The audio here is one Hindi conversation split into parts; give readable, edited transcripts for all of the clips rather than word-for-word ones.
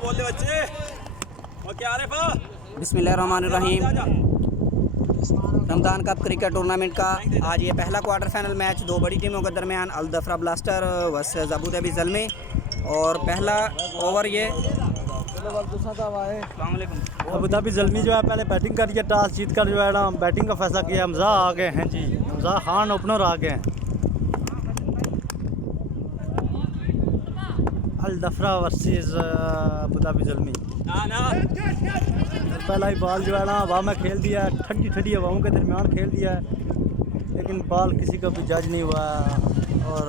बोल दे बच्चे। ओके आरिफ बिस्मिल्लाहिर्रहमानिर्रहीम। रमज़ान कप क्रिकेट टूर्नामेंट का आज ये पहला क्वार्टर फाइनल मैच दो बड़ी टीमों के दरमियान Al Dhafra blaster versus Abu Dhabi Zalmi. और पहला ओवर ये अबू धाबी ज़ल्मी जो है पहले बैटिंग करी है, टॉस जीत कर जो है ना बैटिंग का फैसला किया। हमजा आ गए हैं जी, हमजा खान ओपनर आ गए हैं। अल दफरा वर्सेस अबू धाबी ज़ल्मी। पहला ही बॉल जो है ना हवा में खेल दिया है, ठंडी ठंडी हवाओं के दरमियान खेल दिया है, लेकिन बॉल किसी का भी जज नहीं हुआ और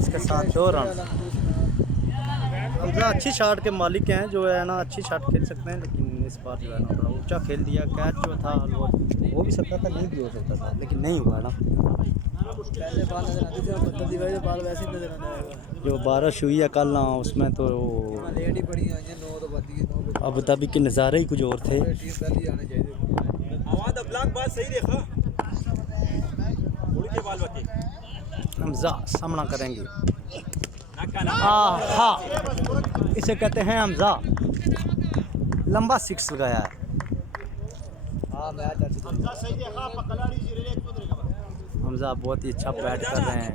इसके साथ 2 रन। हमजा अच्छी शॉट के मालिक हैं, जो है ना अच्छी शॉट खेल सकते हैं, लेकिन इस बार जो है ना थोड़ा ऊंचा खेल दिया। कैच जो था वो भी सकता था, नहीं भी हो सकता था, लेकिन नहीं हुआ ना। पहले बॉल नजर आती थी, बॉल वैसे ही नजर आने आएगा। जो बारिश हुई है कल ना, उसमें तो लेट ही पड़ी आई है, 9 तो बज गई, 9 बजे अबू धाबी के नज़ारे ही कुछ और थे। टीम पहले ही आने चाहिए। आवाज ब्लॉक बात सही देखा। थोड़ी के बाल बच्चे हमजा सामना करेंगे। नक्का हाँ, इसे कहते हैं हमजा। लंबा 6 लगाया है। हां मैच अच्छा सही देखा, हमजा बहुत ही अच्छा बैट कर रहे हैं।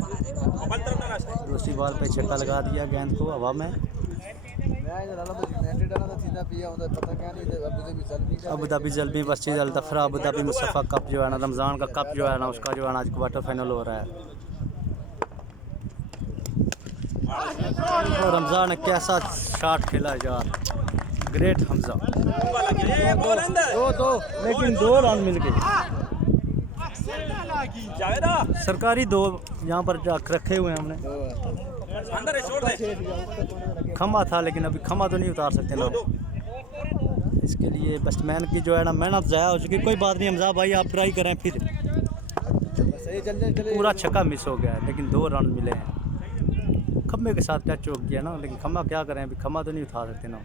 दूसरी बॉल पे छक्का लगा दिया गेंद को हवा में। मैं इधर डाला तो यूनाइटेड डाला तो सीधा पिया होता, पता क्या नहीं था। अबू धाबी ज़ल्मी वर्सेस अल दफरा अबू धाबी मुस्तफ़ा कप जो है ना, रमज़ान का कप जो है ना, उसका जो है ना आज क्वार्टर फाइनल हो रहा है। और रमज़ान ने कैसा शॉट खेला यार, ग्रेट हमजा। दो लेकिन 2 रन मिल गए। सरकारी 2 यहाँ पर रखे हुए हैं हमने। अंदर छोड़ दे। खम्बा था, लेकिन अभी खम्बा तो नहीं उतार सकते ना, इसके लिए बैट्समैन की जो है ना मेहनत ज़ाया हो चुकी। कोई बात नहीं हमजा भाई, आप ट्राई करें फिर। पूरा छक्का मिस हो गया है, लेकिन 2 रन मिले हैं। खम्बे के साथ टच हो गया ना, लेकिन खम्बा क्या करें, अभी खम्बा तो नहीं उठा सकते ना।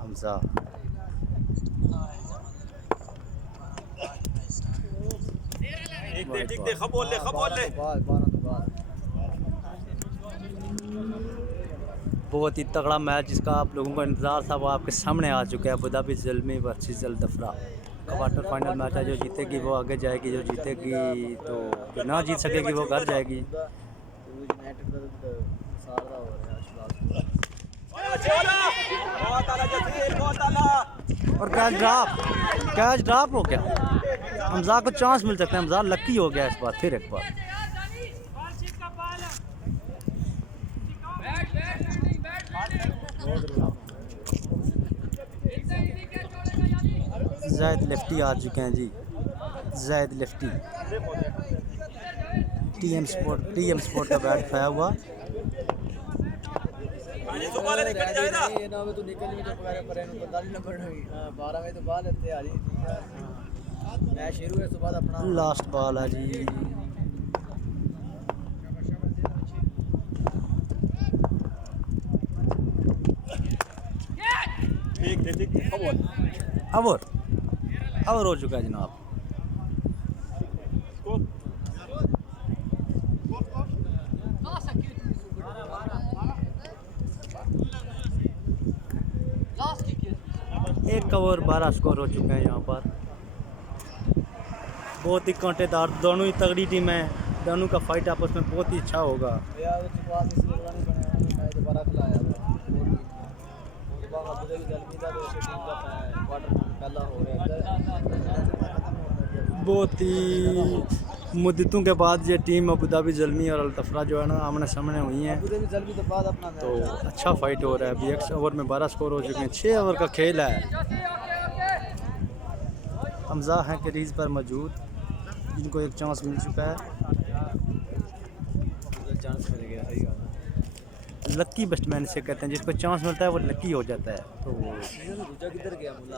हमजा ठीक दे खबोल ले बहुत ही तगड़ा मैच जिसका आप लोगों का इंतज़ार था वो आपके सामने आ चुका है। अबू धाबी ज़ल्मी वर्सेस अल दफरा क्वार्टर फाइनल मैच है। जो जीतेगी वो आगे जाएगी, जो जीतेगी तो ना जीत सकेगी वो घर जाएगी। और कैच ड्रॉप हो गया। हमजा को चांस मिल सकता है, हमजा लकी हो गया इस बार फिर एक बार। ज़ायद लेफ्टी आ चुके हैं जी, ज़ायद लेफ्टी। टीएम स्पोर्ट का बैट खाया हुआ। ये ना तो निकल नहीं तो पर इनको 10 नंबर नहीं 12 में तो बाल लेते आ रही थी। मैच शुरू है सुबह अपना लास्ट बॉल है जी। ठीक ओवर हो चुका है जनाब। एक ओवर 12 स्कोर हो चुके हैं यहाँ पर। बहुत ही कांटेदार, दोनों ही तगड़ी टीम है, दोनों का फाइट आपस में बहुत ही अच्छा होगा। बहुत ही मुद्दतों के बाद ये टीम अबू धाबी ज़ल्मी और अल दफरा जो है ना आमने सामने हुई हैं, तो अच्छा फाइट हो रहा है। अभी 1 ओवर में 12 स्कोर हो चुके हैं। 6 ओवर का खेल है। हमजा हैं क्रीज पर मौजूद, जिनको एक चांस मिल चुका है। लक्की बैट्समैन से कहते हैं, जिसको चांस मिलता है वो लक्की हो जाता है। तो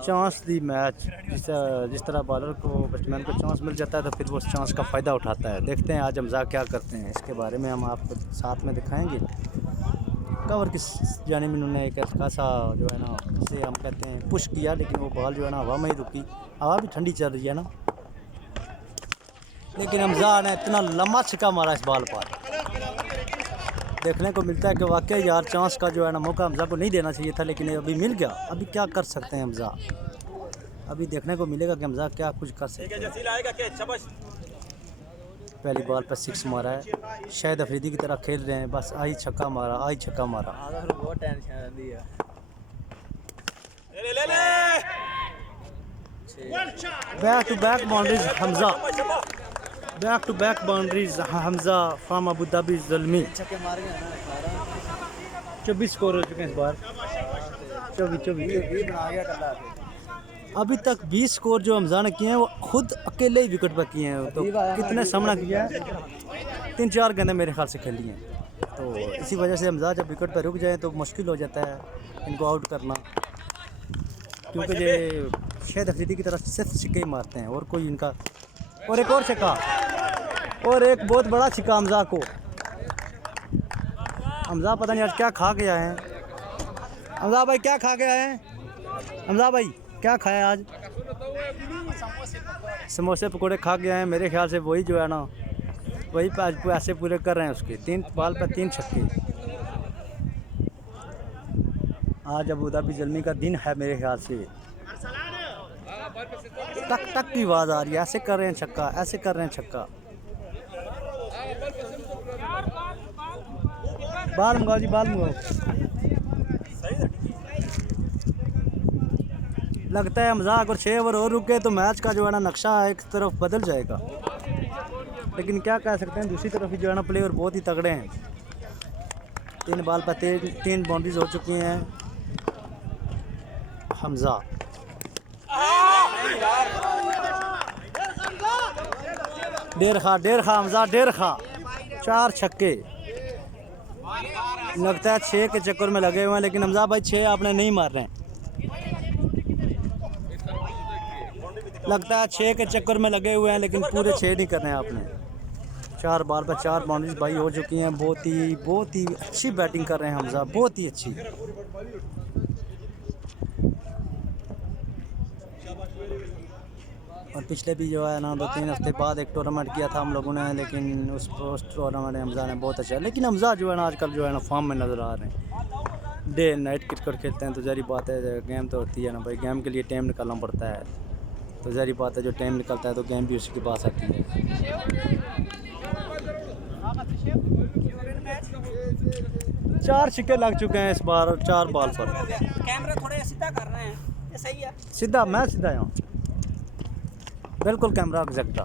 चांस दी मैच जिस तरह बॉलर को बैट्समैन को चांस मिल जाता है तो फिर वो उस चांस का फ़ायदा उठाता है। देखते हैं आज हमजा क्या करते हैं, इसके बारे में हम आपको साथ में दिखाएंगे। कवर किस जाने में उन्होंने एक खासा जो है ना जिसे हम कहते हैं पुश किया, लेकिन वो बॉल जो है ना हवा में ही रुकी। हवा भी ठंडी चल रही है ना, लेकिन हमजा ने इतना लंबा छक्का मारा इस बॉल पर। देखने को मिलता है कि वाकई यार चांस का जो है ना मौका हमजा को नहीं देना चाहिए था, लेकिन अभी मिल गया। अभी क्या कर सकते हैं हमजा, अभी देखने को मिलेगा कि हमजा क्या कुछ कर सकते हैं। जसील आएगा के शाबाश। पहली बॉल पर 6 मारा है, शायद अफरीदी की तरह खेल रहे हैं, बस आई छक्का मारा, आई छक्का मारा। बहुत टेंशन आती है। ले ले ले back to back boundaries Hamza, back to back boundaries Hamza from Abu Dhabi Zalmi. छक्के मार गए ना 24 स्कोर हो चुके हैं इस बार, 24। बना गया कल्ला। अभी तक 20 स्कोर जो हमजा ने किए हैं वो खुद अकेले ही विकेट पर किए हैं। तो कितने सामना किया है, 3-4 गेंदें मेरे ख्याल से खेली हैं। तो इसी वजह से हमजा जब विकेट पर रुक जाए तो मुश्किल हो जाता है इनको आउट करना, क्योंकि ये शायद अफरीदी की तरफ सिर्फ छिक्के ही मारते हैं और कोई इनका। और एक और छक्का, और एक बहुत बड़ा छिक्का हमजा को। हमजा पता नहीं आज क्या खा के आए हैं। हमजा भाई क्या खा के आए हैं? हमजा भाई क्या खाया आज? समोसे पकौड़े खा के आए हैं मेरे ख्याल से। वही जो है ना वही पैसे पूरे कर रहे हैं उसके। 3 बॉल पर 3 छक्के। आज अबू धाबी ज़ल्मी का दिन है मेरे ख्याल से। टक टक की आवाज़ आ रही है, ऐसे कर रहे हैं छक्का, ऐसे कर रहे हैं छक्का। बाल मंगाओ जी, बाल मंगाओ। लगता है हमजा अगर 6 ओवर और रुके तो मैच का जो है ना नक्शा एक तरफ बदल जाएगा, लेकिन क्या कह सकते हैं। दूसरी तरफ ही जो है ना प्लेयर बहुत ही तगड़े हैं। 3 बॉल पर 3 बाउंड्रीज हो चुकी हैं। हमजा डेढ़ खा हमजा, डेढ़ खा, 4 छक्के। लगता है 6 के चक्कर में लगे हुए हैं, लेकिन हमजा भाई 6 आपने नहीं मार रहे हैं। लगता है 6 के चक्कर में लगे हुए हैं, लेकिन पूरे 6 नहीं कर रहे हैं आपने। 4 बॉल पर 4 बाउंड्रीज भाई हो चुकी हैं। बहुत ही अच्छी बैटिंग कर रहे हैं हमजा, बहुत ही अच्छी। और पिछले भी जो है ना 2-3 हफ्ते बाद एक टूर्नामेंट किया था हम लोगों ने, लेकिन उस टूर्नामेंट में हमजा ने बहुत अच्छा। लेकिन हमजा जो है ना आजकल जो है ना फॉर्म में नज़र आ रहे हैं। डे नाइट क्रिकेट खेलते हैं तो ज़ाहिर बात है गेम तो होती है ना भाई, गेम के लिए टाइम निकालना पड़ता है। तो ज़ाहिर बात है जो टाइम निकलता है तो गेम भी उसी के पास आती है। 4 छक्के लग चुके हैं इस बार 4 बॉल पर। कैमरा थोड़े सीधा कर रहे हैं, ये सही है। सीधा मैं सीधा यहाँ बिल्कुल कैमरा एग्जैक्ट।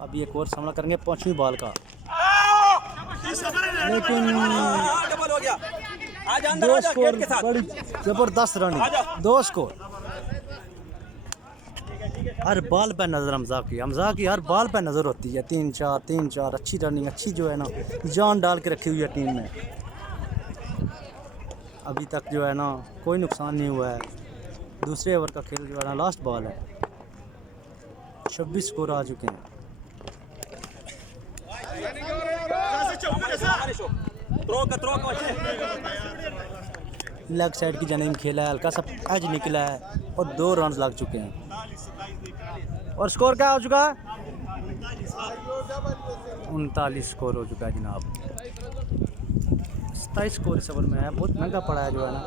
अभी एक और सामना करेंगे 5वीं बॉल का, लेकिन डबल हो गया। आजा अंदर, 2 आजा स्कोर गेट के साथ। बड़ी जबरदस्त रनिंग, 2 स्कोर। हर बॉल पे नज़र हमजा की हर बॉल पे नज़र होती है। 3-4 अच्छी रनिंग, अच्छी जो है ना जान डाल के रखी हुई है टीम में। अभी तक जो है ना कोई नुकसान नहीं हुआ है। दूसरे ओवर का खेल जो है ना लास्ट बॉल है। 26 स्कोर आ चुके हैं। लेग साइड की जानिब खेला है, हल्का सा एज निकला है और 2 रन लग चुके हैं। और स्कोर क्या हो चुका है? 39 स्कोर हो चुका है जनाब। 27 स्कोर इस ओवर में है। बहुत महंगा पड़ा है जो है ना,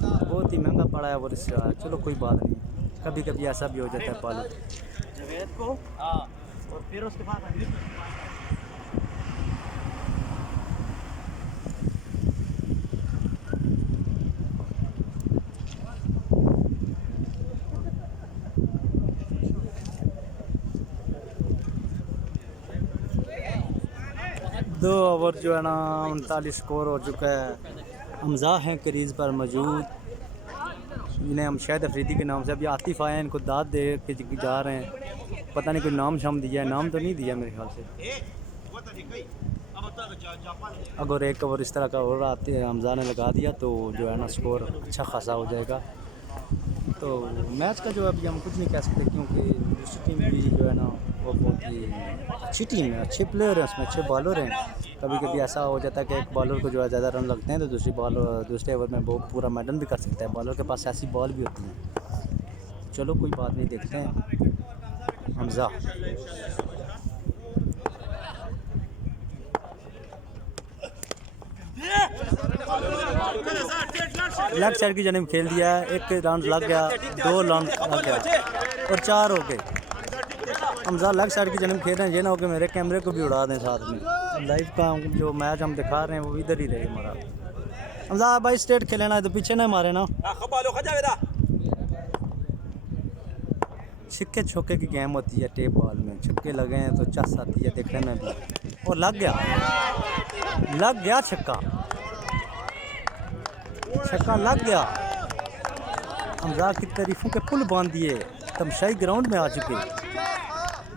बहुत ही महंगा पड़ा है और इससे। चलो कोई बात नहीं, कभी कभी ऐसा भी हो जाता है पालो। जवेद को और फिर उसके बाद दो ओवर जो है ना 39 स्कोर हो चुका है। हमजा हैं क्रीज़ पर मौजूद, इन्हें हम शायद अफरीदी के नाम से अभी आतिफ आए हैं, इनको दाद दे के जा रहे हैं। पता नहीं कोई नाम शाम दिया है, नाम तो नहीं दिया मेरे ख्याल से। अगर एक ओवर इस तरह का और आते हैं हमजा ने लगा दिया तो जो है ना स्कोर अच्छा खासा हो जाएगा। तो मैच का जो अभी हम कुछ नहीं कह सकते, क्योंकि दूसरी टीम भी जो है ना वो बहुत ही अच्छी टीम है, अच्छे प्लेयर हैं उसमें, अच्छे बॉलर हैं। कभी कभी ऐसा हो जाता है कि एक बॉलर को जो है ज़्यादा रन लगते हैं तो दूसरे ओवर में वो पूरा मैडन भी कर सकता है। बॉलर के पास ऐसी बॉल भी होती है। चलो कोई बात नहीं, देखते हैं। हमजा लेग साइड की जानिब खेल दिया है। एक राउंड लग गया, 2 राउंड लग गया और 4 हो गए। हमजा लेग साइड की जानिब खेल रहे हैं, ये ना हो कि मेरे कैमरे को भी उड़ा दें साथ में। लाइव का जो मैच हम दिखा रहे हैं वो इधर ही रहे हमारा। हमजा भाई स्ट्रेट खेले ना, तो पीछे ना मारे ना। छिक्के छोके की गेम होती है टेप बॉल में, छक्के लगे हैं तो चस आती है देखने में भी। और लग गया छक्का लग गया। हमजा की तारीफों के पुल बांध दिए, तमशाई ग्राउंड में आ चुके,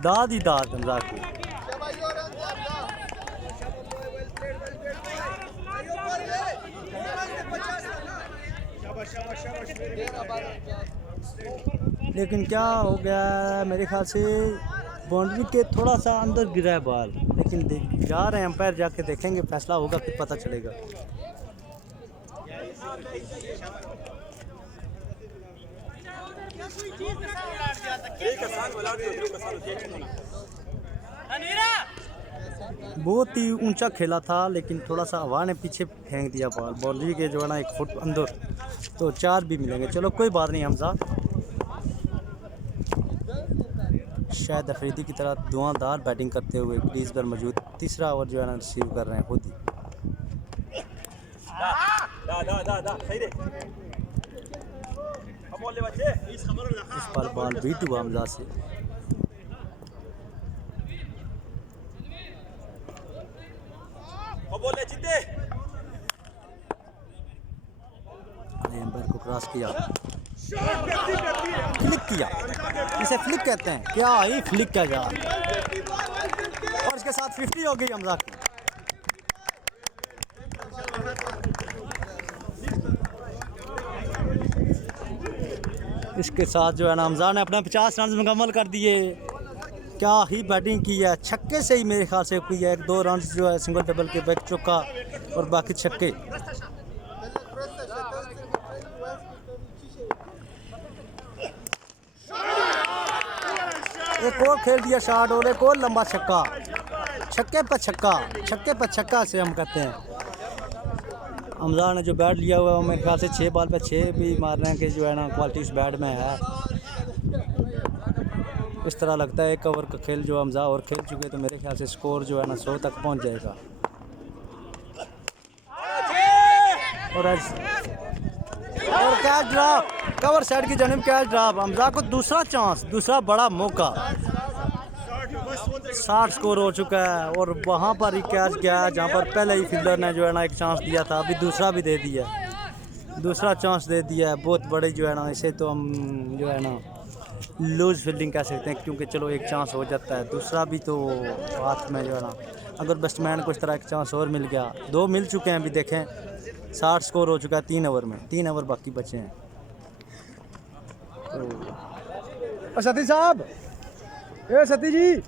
दाद ही दाद हमजा की। लेकिन क्या हो गया, मेरे ख्याल से बाउंड्री के थोड़ा सा अंदर गिरा है बॉल, लेकिन जा रहे हैं अंपायर, जाके देखेंगे, फैसला होगा फिर पता चलेगा। बहुत ही ऊंचा खेला था, लेकिन थोड़ा सा हवा ने पीछे फेंक दिया बॉल, बाउंड्री के जो है ना 1 फुट अंदर, तो 4 भी मिलेंगे। चलो कोई बात नहीं। हमजा शायद अफरीदी की तरह धुआंधार बैटिंग करते हुए क्रीज पर मौजूद, तीसरा ओवर जो है ना रिसीव कर रहे हैं खुद ही। इस पर बॉल बीट हुआ हमजा से। एम्पायर को क्रॉस किया, फ्लिक किया, इसे फ्लिक कहते हैं। क्या ही फ्लिक का यार, और इसके साथ 50 हो गई हमजा की। इसके साथ जो है ना हमजा ने अपना 50 रन मुकम्मल कर दिए। क्या ही बैटिंग की है, छक्के से ही मेरे ख्याल से की है। 1-2 रन जो है सिंगल डबल के बैक चौका और बाकी छक्के। एक और खेल दिया शॉट और एक और लंबा छक्का, छक्के पर छक्का से हम कहते हैं। हमजा ने जो बैट लिया हुआ है मेरे ख्याल से 6 बॉल पे 6 भी मारने के जो है ना क्वालिटी इस बैट में है। इस तरह लगता है 1 ओवर का खेल जो हमजा और खेल चुके, तो मेरे ख्याल से स्कोर जो है ना 100 तक पहुंच जाएगा। और कैच ड्रॉप, कवर साइड की जानिब कैच ड्रॉप। हमजा को दूसरा चांस, दूसरा बड़ा मौका, 60 स्कोर हो चुका है और वहाँ पर ही कैच गया जहाँ पर पहले ही फील्डर ने जो है ना 1 चांस दिया था, अभी दूसरा भी दे दिया, दूसरा चांस दे दिया है। बहुत बड़े जो है ना, इसे तो हम जो है ना लूज फील्डिंग कह सकते हैं, क्योंकि चलो 1 चांस हो जाता है, दूसरा भी तो हाथ में जो है ना। अगर बैट्समैन को इस तरह 1 चांस और मिल गया, 2 मिल चुके हैं अभी देखें, 60 स्कोर हो चुका है 3 ओवर में, 3 ओवर बाकी बचे हैं। तो सती साहब, ए सती जी,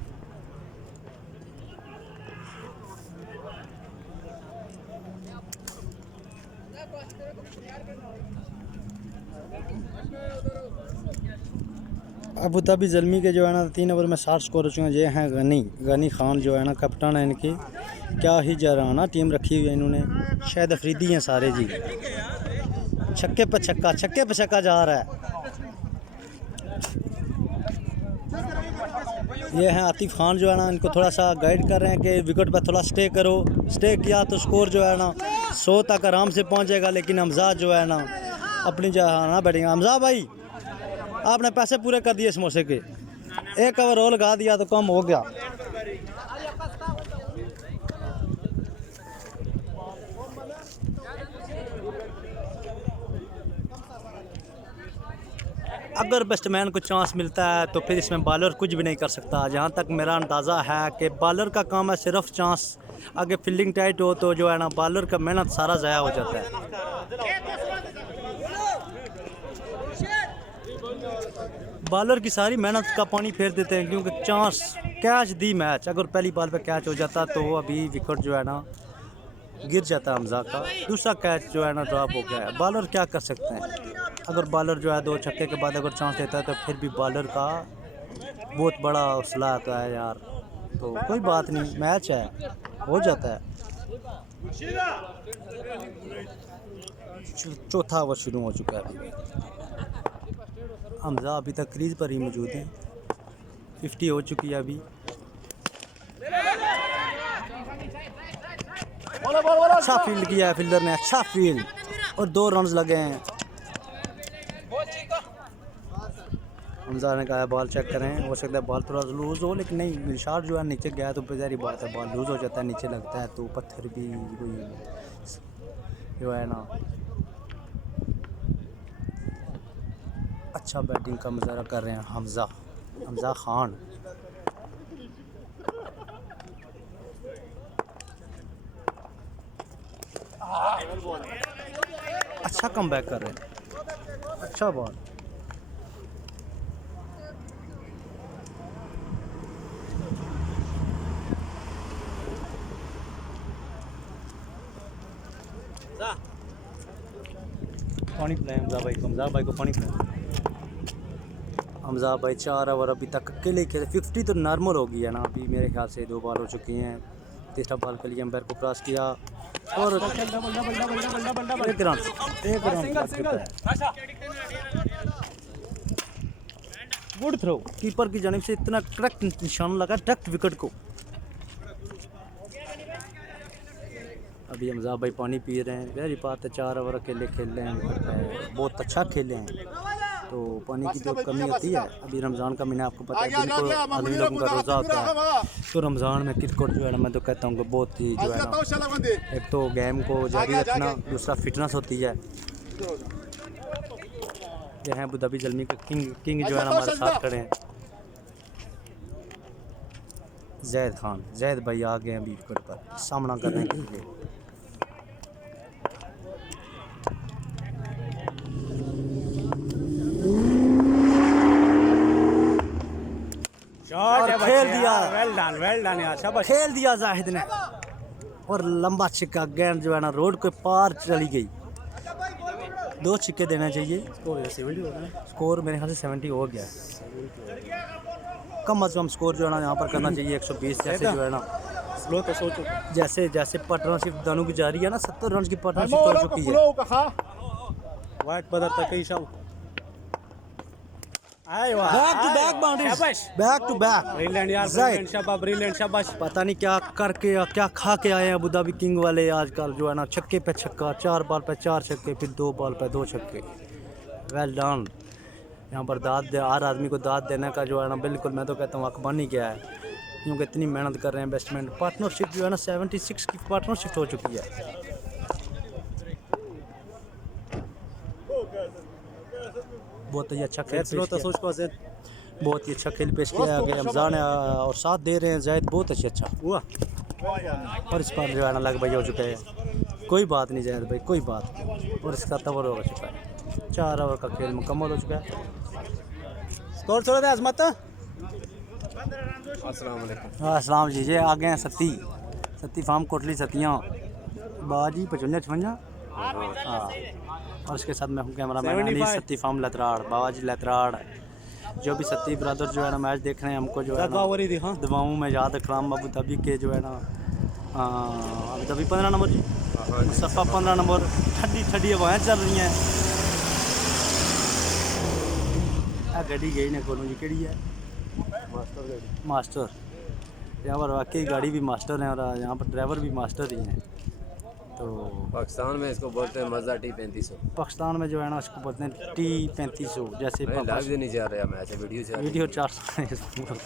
अबू धाबी ज़ल्मी के जो है ना 3 ओवर में 60 स्कोर हो चुके हैं। ये हैं गनी खान जो है ना कप्तान है इनकी। क्या ही जराना टीम रखी हुई है इन्होंने, शायद अफरीदी हैं सारे जी। छक्के पे छक्का जा रहा है। ये हैं आतिफ खान जो है ना, इनको थोड़ा सा गाइड कर रहे हैं कि विकेट पर थोड़ा स्टे करो, स्टे किया तो स्कोर जो है ना 100 तक आराम से पहुंच जाएगा। लेकिन हमजा जो है ना अपनी जगह ना बैठेंगे। हमजा भाई, आपने पैसे पूरे कर दिए समोसे के, 1 ओवर और लगा दिया तो कम हो गया। अगर बैट्समैन को चांस मिलता है तो फिर इसमें बॉलर कुछ भी नहीं कर सकता। जहाँ तक मेरा अंदाज़ा है कि बॉलर का काम है सिर्फ चांस, अगर फील्डिंग टाइट हो तो जो है ना बॉलर का मेहनत सारा ज़ाया हो जाता है। बॉलर की सारी मेहनत का पानी फेर देते हैं, क्योंकि चांस कैच दी मैच। अगर पहली बॉल पे कैच हो जाता तो अभी विकेट जो है ना गिर जाता हमजा का। दूसरा कैच जो है ना ड्रॉप हो गया है। बॉलर क्या कर सकते हैं, अगर बॉलर जो है 2 छक्के के बाद अगर चांस देता है तो फिर भी बॉलर का बहुत बड़ा हौसला आता है यार। तो कोई बात नहीं, मैच है, हो जाता है। चौथा ओवर शुरू हो चुका है अभी। हमजा अभी तक क्रीज पर ही मौजूद हैं। 50 हो चुकी है अभी। अच्छा फील्ड किया है फील्डर ने, अच्छा फील्ड, और 2 रन्स लगे हैं। हमजा ने कहा बॉल चेक करें, हो सकता है बॉल थोड़ा लूज़ हो, लेकिन नहीं, शॉट जो है नीचे गया तो बेचारी बात है, बॉल लूज़ हो जाता है, नीचे लगता है तो पत्थर भी कोई जो है ना। अच्छा बैटिंग का मुजाहरा कर रहे हैं हमजा खान। अच्छा कमबैक कर रहे हैं, अच्छा बॉल। पानी पिलाएं हमजा भाई को पानी पिलाएं। हमजा भाई 4 ओवर अभी तक अकेले खेले। 50 तो नॉर्मल हो गई है ना, अभी मेरे ख्याल से 2 बॉल हो चुकी हैं। तीसरा बॉल के लिए अंपायर को क्रॉस किया और एक रन गुड थ्रो। कीपर की जानिब से इतना करेक्ट निशान लगा डायरेक्ट विकेट को। अभी हमजा भाई पानी पी रहे हैं। वेरी बात है, 4 ओवर अकेले खेल रहे हैं, बहुत अच्छा खेले हैं, तो पानी की तो कमी होती है। अभी रमज़ान का महीना आपको पता है, जिनको आदमी लोगों का रोज़ा होता है, तो रमज़ान में क्रिकेट जो है ना, मैं तो कहता हूँ कि बहुत ही जो है ना, एक तो गेम को जारी रखना, दूसरा फिटनेस होती है। यह है अबू धाबी ज़ल्मी के किंग जो है ना हमारे साथ खड़े हैं, जैद खान। जैद भाई आ गए हैं अभी विकेट पर सामना करने के लिए। और खेल दिया, वेल डन यार, शाबाश, खेल दिया जाहिद ने, और लंबा छिक्का, गेंद जो है ना रोड के पार चली गई। 2 छिक्के देना चाहिए। स्कोर मेरे ख्याल से 70 हो गया है। कम अज़ कम स्कोर जो है ना यहाँ पर करना चाहिए 120, जैसे जो है ना तो सोचो, जैसे जैसे पार्टनरशिप दोनों की जारी है ना, 70 रन की पार्टनरशिप हो चुकी है। बैक टू बैक शाबाश। पता नहीं क्या करके क्या खा के आए हैं अबू धाबी किंग वाले आजकल, जो है ना छक्के पे छक्का, 4 बॉल पे 4 छक्के, फिर 2 बॉल पे 2 छक्के। Well done. यहाँ पर हर आदमी को दाद देने का जो है ना, बिल्कुल मैं तो कहता हूँ हक बन ही गया है, क्योंकि इतनी मेहनत कर रहे हैं बैट्समैन। पार्टनरशिप जो है ना 76 की पार्टनरशिप हो चुकी है। बहुत ही अच्छा खेल पेश किया, बहुत ही अच्छा खेल पेश किया गया हमजा ने, और साथ दे रहे हैं जैद, बहुत अच्छा हुआ। और इस पर जो है ना लग भाई हो चुका है। कोई बात नहीं जैद भाई, कोई बात नहीं, और इसका तवर हो चुका है। 4 ओवर का खेल मुकम्मल हो चुका है। स्कोर छोड़ दे अजमत। अस्सलाम जी, ये आ गए हैं सत्ती फार्म कोटली सतियाँ बाजी 55-56। हाँ, और उसके साथ मैं हूँ camera man Ali, Satti farm Latrar, Babaji Latrar. जो भी सत्ती ब्रदर जो है ना मैच देख रहे हैं, हमको जो है ना दवाओं में याद अकराम अबू धाबी के जो है ना, अबू धाबी 15 नंबर जी, सफ़ा 15 नंबर। ठंडी हवाएं चल रही हैं। गड्डी गई ने कोलों जी, केड़ी है मास्टर। यहाँ पर वाकई गाड़ी भी मास्टर है, और यहाँ पर ड्राइवर भी मास्टर ही हैं। तो पाकिस्तान में इसको बोलते हैं मज़ा T3500। पाकिस्तान में जो है ना इसको बोलते हैं T3500। जैसे लाइव नहीं जा रहा मैच, वीडियो 400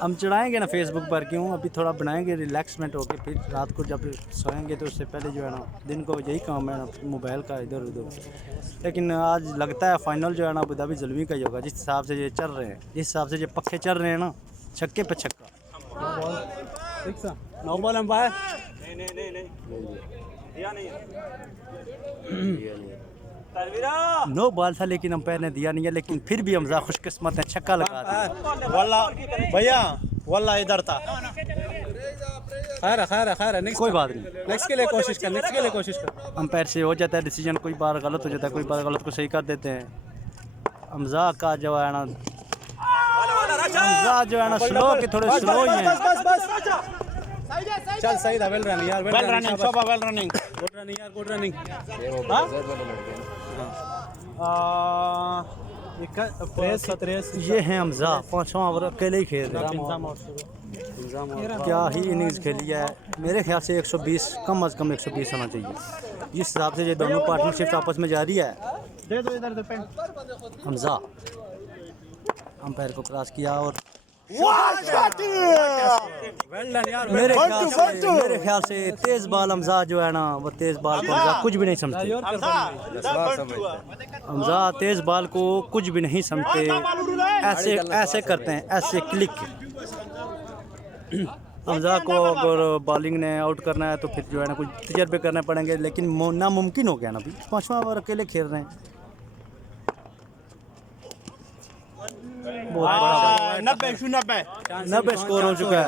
हम चढ़ाएंगे ना फेसबुक पर, क्यों अभी थोड़ा बनाएंगे रिलैक्समेंट होके, फिर रात को जब सोएंगे तो उससे पहले जो है ना, दिन को यही काम है ना मोबाइल का इधर उधर। लेकिन आज लगता है फाइनल जो है ना अबू धाबी ज़ल्मी का ही होगा, जिस हिसाब से ये चल रहे हैं, जिस हिसाब से ये पक्के चल रहे हैं ना, छक्के पे छक्का। No ball umpire no ball था, लेकिन अंपायर ने दिया नहीं है, लेकिन फिर भी हमजा खुशकिस्मत है, छक्का लगा दिया। वल्ला भैया, वल्ला इधर था। खैर कोई बात नहीं, नेक्स्ट के लिए कोशिश कर। अंपायर से हो जाता है डिसीजन, कोई बार गलत हो जाता है, कोई बार गलत को सही कर देते हैं। हमजा का जो है ना, हमजा जो है ना स्लो के थोड़े स्लो ही हैं। चल सही था वेल रनिंग यार वेल रनिंग शोभा वेल रनिंग गुड रनिंग यार गुड रनिंग। ये वो ब्लेजर वाले लड़के हैं। प्रेस ये हैं हमजा, पांचवा ओवर अकेले ही खेल रहे हैं। क्या ही इनिंग्स खेली है। मेरे ख्याल से 120 कम अज़ कम 120 होना चाहिए। जिस हिसाब से ये दोनों पार्टनरशिप आपस में जारी है। दे दो इधर दे पेन। हमजा अंपायर को क्रॉस किया और मेरे ख्याल से तेज बाल हमजा जो है ना, वो तेज बाल को हमजा कुछ भी नहीं समझते। हमजा तेज बाल को कुछ भी नहीं समझते, ऐसे ऐसे करते हैं, ऐसे क्लिक। हमजा को अगर बॉलिंग ने आउट करना है तो फिर जो है ना कुछ तजर्बे करने पड़ेंगे, लेकिन नामुमकिन हो गया ना। अभी पांचवा ओवर अकेले खेल रहे हैं। 90 स्कोर हो चुका है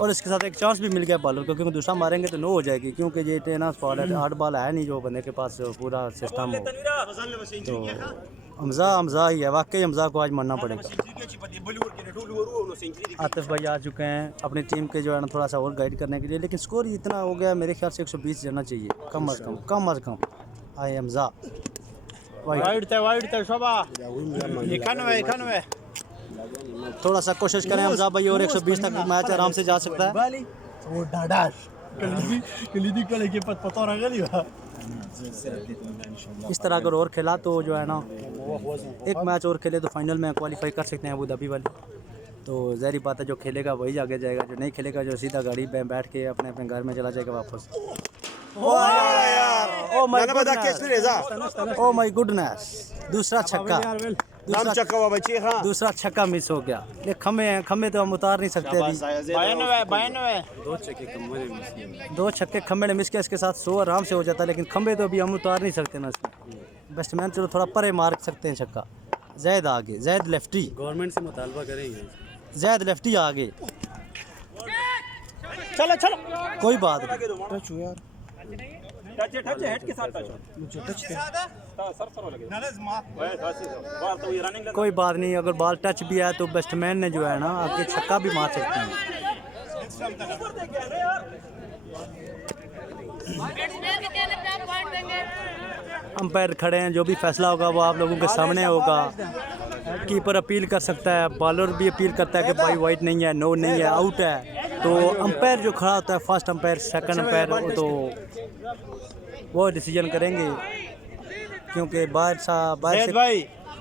और इसके साथ एक चांस भी मिल गया बॉलर को, क्योंकि दूसरा मारेंगे तो 9 हो जाएगी, क्योंकि ये टेना स्पॉट है, 8 बॉल है नहीं जो बंदे के पास पूरा सिस्टम हो। तो हमजा ही है, वाकई हमजा को आज मानना पड़ेगा। आतिफ भाई आ चुके हैं अपनी टीम के जो है ना थोड़ा सा और गाइड करने के लिए, लेकिन स्कोर इतना हो गया मेरे ख्याल से 120 जाना चाहिए कम अज़ कम। आई हमजा वाइड थे शोभा 91 थोड़ा सा कोशिश करें हमजा भाई, और 120 तक मैच आराम से जा सकता है। वो डाडाश कलीदी को लेके पता रहा गली। इस तरह अगर और खेला तो जो है ना एक मैच और खेले तो फाइनल में क्वालिफाई कर सकते हैं अबू धाबी वाले। तो ज़ाहिर बात है जो खेलेगा वही आगे जाएगा, जो नहीं खेलेगा जो सीधा गाड़ी में बैठ के अपने अपने घर में चला जाएगा वापस। ओ माय गुडनेस, दूसरा छक्का मिस हो गया। ये खम्मे तो हम उतार नहीं सकते अभी। 2 छक्के खम्मे ने मिस किया, इसके साथ 100 आराम से हो जाता, लेकिन खम्बे तो अभी हम उतार नहीं सकते ना इसमें। बैट्समैन चलो थोड़ा परे मार सकते हैं छक्का। जैद आगे, जैद लेफ्टी, गवर्नमेंट से मुतालबा करेंगे। जैद लेफ्टी आगे। चलो कोई बात नहीं, टच हेड के साथ टच कोई बात नहीं। अगर बॉल टच भी है तो बैट्समैन ने जो है ना आगे छक्का भी मार सकते हैं। अंपायर खड़े हैं, जो भी फैसला होगा वो आप लोगों के सामने होगा। कीपर अपील कर सकता है, बॉलर भी अपील करता है कि भाई वाइट नहीं है, नो नहीं है, आउट है। तो अंपायर जो खड़ा होता है, फर्स्ट अंपायर सेकंड अंपायर, तो वो डिसीजन करेंगे, क्योंकि बाहर से भाई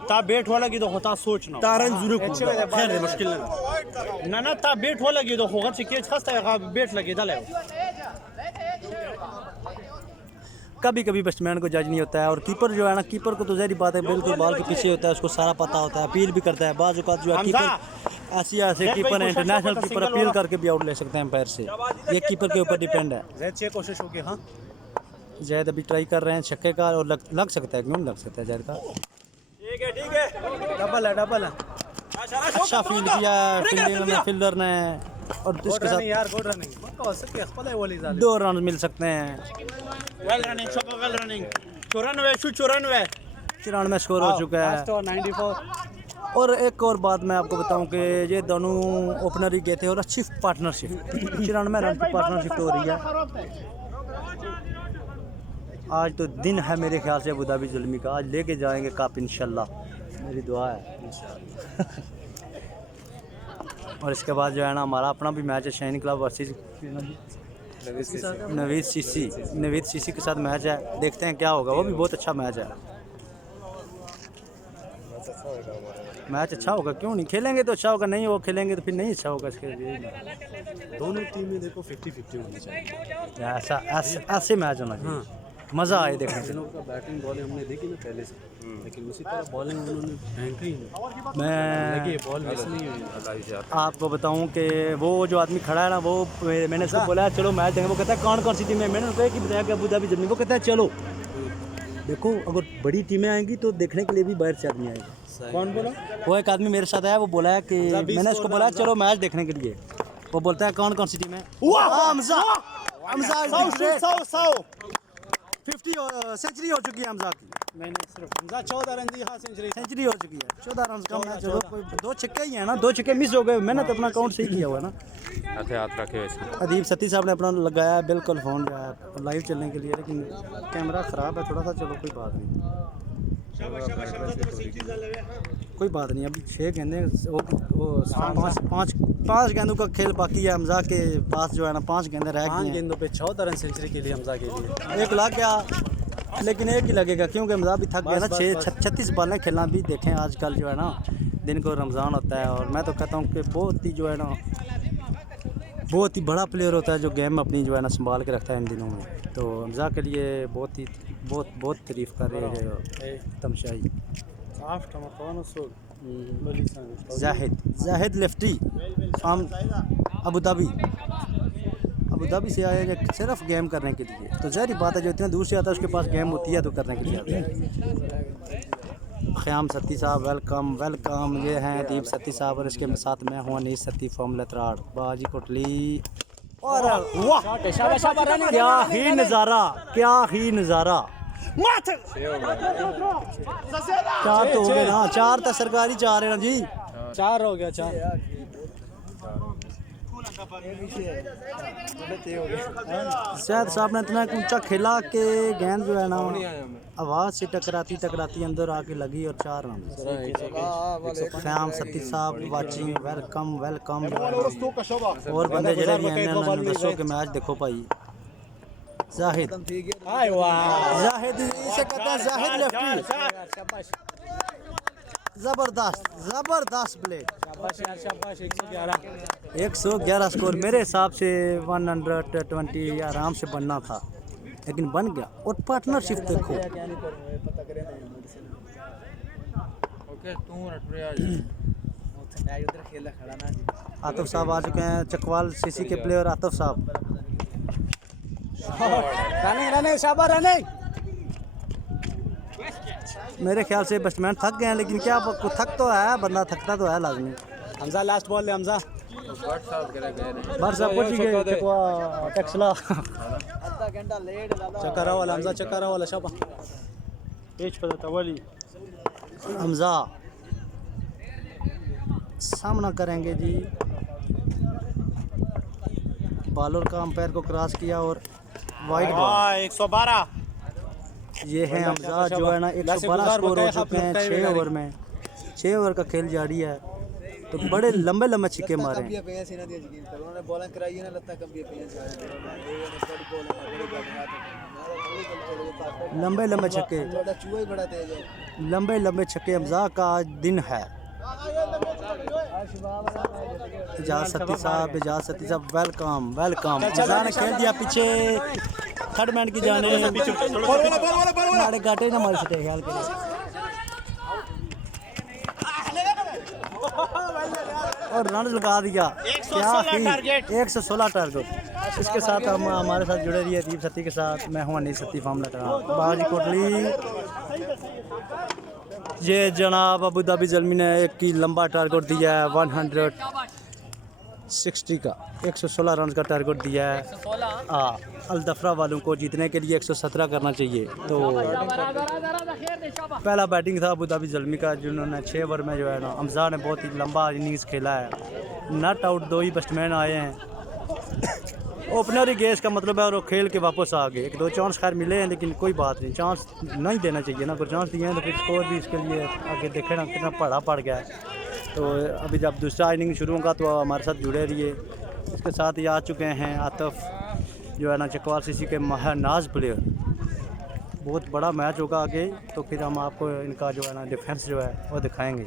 ता बेट वाला की तो होता सोचना तारन जरूर खैर है मुश्किल ना ता बेट वाला की तो होगा चिके खस्ता है बेट लगे दले। कभी कभी बैट्समैन को जज नहीं होता है, और कीपर जो है ना, कीपर को तो ज़ाहिर बात है बिल्कुल बॉल के पीछे होता है, उसको सारा पता होता है, अपील भी करता है। बाज़ औक़ात जो है कीपर ऐसे कीपर है, इंटरनेशनल कीपर अपील करके भी आउट ले सकते हैं अंपायर से। ये कीपर के ऊपर डिपेंड है। जैद कोशिश होगी। हाँ जैद अभी ट्राई कर रहे हैं छक्के का, और लग सकता है, क्यों नहीं लग सकता है जैद का। ठीक है डबल है अच्छा फील्ड किया फील्डर ने, और इसके साथ यार गुड रनिंग 2 रन मिल सकते हैं। वेल रनिंग शोभा वेल रनिंग 94 स्कोर हो चुका है। 94 और एक और बात मैं आपको बताऊं कि ये दोनों ओपनर ही गए थे, और अच्छी पार्टनरशिप 94 रन की पार्टनरशिप हो रही है। आज तो दिन है मेरे ख्याल से अबू धाबी ज़ुल्मी का, आज लेके जाएंगे कप इंशाल्लाह, मेरी दुआ है। और इसके बाद जो है ना हमारा अपना भी मैच है, shine club versus Naveed CC के साथ मैच है। देखते हैं क्या होगा, वो भी बहुत अच्छा मैच है। मैच अच्छा होगा, क्यों नहीं, खेलेंगे तो अच्छा होगा, नहीं वो खेलेंगे तो फिर नहीं अच्छा होगा। इसके लिए दोनों टीमें देखो 50-50 होनी चाहिए। ऐसे मैच होना चाहिए, मज़ा आए देखने से। का बैटिंग बॉलिंग हमने देखी ना पहले से, लेकिन उसी तरह बॉलिंग उन्होंने फेंका ही नहीं। मैं बॉल मिस नहीं हुई। आपको बताऊं कि वो जो आदमी खड़ा है ना, वो मैंने उसको बोला चलो मैच देंगे, वो कहता है कौन सी टीम है। मैंने उसको कि बताया कि अबू धाबी ज़ुल्मी, वो कहता है चलो देखो अगर बड़ी टीमें आएंगी तो देखने के लिए भी बाहर से आदमी आएगा। कौन बोला? वो एक आदमी मेरे साथ आया, वो बोला है कि मैंने उसको बोला चलो मैच देखने के लिए, वो बोलता है कौन सी टीम है। 50 सेंचुरी हो चुकी है हमजा की। मैंने सिर्फ हमजा 14 रन दी, हाँ सेंचुरी हो चुकी है। 14 रन का मैच, कोई 2 छक्के ही है ना, 2 छक्के मिस हो गए। मैंने तो अपना काउंट सही किया हुआ है ना। हाथ रखे वैसे अदीब सती साहब ने अपना लगाया है, बिल्कुल फ़ोन जो है लाइव चलने के लिए, लेकिन कैमरा ख़राब है थोड़ा सा। चलो कोई बात नहीं, कोई बात नहीं। अभी 6 गेंदें, वो 5 गेंदों का खेल बाकी है। हमजा के पास जो है ना 5 गेंदें रह गई 5 हैं। गेंदों पे 14 रन सेंचुरी के लिए हमजा के लिए। 1 लग गया, लेकिन 1 ही लगेगा क्योंकि हमजा भी थक गया ना। 36 बॉलें खेलना भी देखें आजकल जो है ना, दिन को रमज़ान होता है। और मैं तो कहता हूँ कि बहुत ही जो है ना, बहुत ही बड़ा प्लेयर होता है जो गेम अपनी जो है ना संभाल के रखता है इन दिनों में। तो हमजा के लिए बहुत तारीफ़ कर रहे हैं तमशाई। Zahid lefty from Abu Dhabi से आए हैं सिर्फ गेम करने के लिए। तो ज़ाहिर बात है जो इतने दूर से आता है उसके पास गेम होती है तो करने के लिए आता है। ख़याम सती साहब वेलकम। ये हैं अदीब सती साहब और इसके साथ मैं हूँ अनीस सती फ्रॉम लतराड़। बाजी कोटली और वाह क्या ही नज़ारा। 4 तो हो गए ना, 4 तो सरकारी 4 है ना जी। 4 हो गया 4। सैयद साहब ने इतना ऊंचा खेला कि गेंद जो है ना आवाज़ से टकराती अंदर आके लगी और 4 रन। ख़याम सती साहब वाचिंग, वेलकम। और बंदे जड़े भी हैं इन्होंने दसो कि मैच देखो भाई। जाहिद इसे कहते हैं जाहिद लेफ्टी। ज़बरदस्त प्ले। 111 स्कोर मेरे हिसाब से 120 आराम से बनना था, लेकिन बन गया। और पार्टनरशिप देखो, आतिफ साहब आ चुके हैं, चकवाल सीसी के प्लेयर आतिफ साहब। मेरे ख्याल से बैट्समैन थक गए हैं, लेकिन क्या थक तो है, बंदा थकता तो है लाजमी। हमजा लास्ट बॉल ले हमजा। बार साहब पहुंच गए टैक्सला। चक्कर वाला हमजा, चक्कर वाला शाबा। पेच पर तवली हमजा सामना करेंगे जी। बॉलर का अंपायर को क्रॉस किया और वाइड बॉल। 112। ये है हमजा जो है ना 112 स्कोर हो चुके हैं 6 ओवर में। 6 ओवर का खेल जारी है, तो बड़े लंबे छक्के मारे हैं। लंबे छक्के हमजा का आज दिन है। एजाज सती साहब वेलकम। हमजा ने खेल दिया पीछे थर्ड मैन की जाने। हमारे गाटे ना मार सके ख्याल करें। और रन लगा दिया। 116 टारगेट। इसके साथ हम हमारे साथ जुड़े रहिए अदीब सती के साथ। मैं हूँ अनीस सती फार्म लटरा बाजी कोटली। ये जनाब अबू धाबी ज़ल्मी ने एक की लंबा टारगेट दिया है 160 का। 116 रन का टारगेट दिया है। अल-दफ़रा वालों को जीतने के लिए 117 करना चाहिए। तो पहला बैटिंग था अबू धाबी ज़ल्मी का, जिन्होंने 6 ओवर में जो है ना हमजा ने बहुत ही लंबा इनिंग्स खेला है। नॉट आउट 2 ही बैट्समैन आए हैं। ओपनर ही गए, इसका मतलब है और वो खेल के वापस आ गए। 1-2 चांस खैर मिले हैं, लेकिन कोई बात नहीं, चांस नहीं देना चाहिए ना। अगर चांस दिए हैं तो फिर स्कोर भी इसके लिए आगे देखे ना कितना पड़ा पड़ गया है। तो अभी जब दूसरा इनिंग शुरू होगा तो हमारे साथ जुड़े रहिए। इसके साथ ही आ चुके हैं आतिफ जो है ना चकवाल सीसी के महानाज प्लेयर। बहुत बड़ा मैच होगा आगे, तो फिर हम आपको इनका जो है ना डिफेंस जो है वो दिखाएंगे।